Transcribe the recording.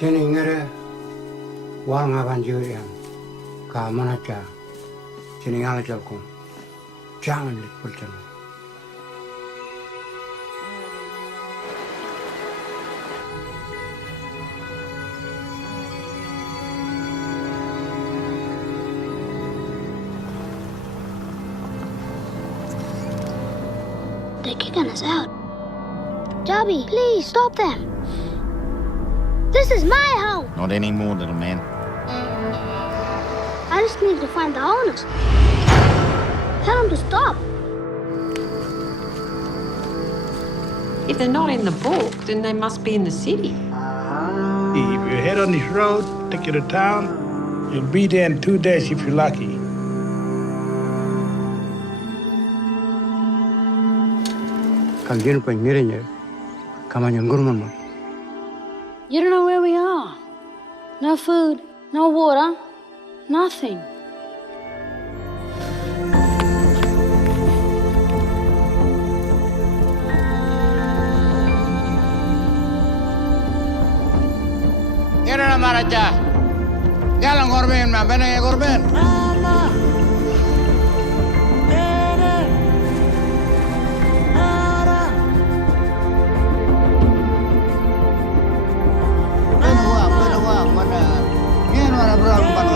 저는 옛날에 왕하반 지으렴 가문하자 저는 양을 잡고 장을 불잖아 They're kicking us out. Dobby, please stop them. This is my home. Not anymore, little man. I just need to find the owners. Tell them to stop. If they're not in the book, then they must be in the city. If you head on this road, take you to town, you'll be there in two days if you're lucky. kal jin pa mirenya kamanya ngurman mo You don't know where we are. No food, no water, nothing. Kira na maraja. Jalan korben, ma bene korben. Jangan berang,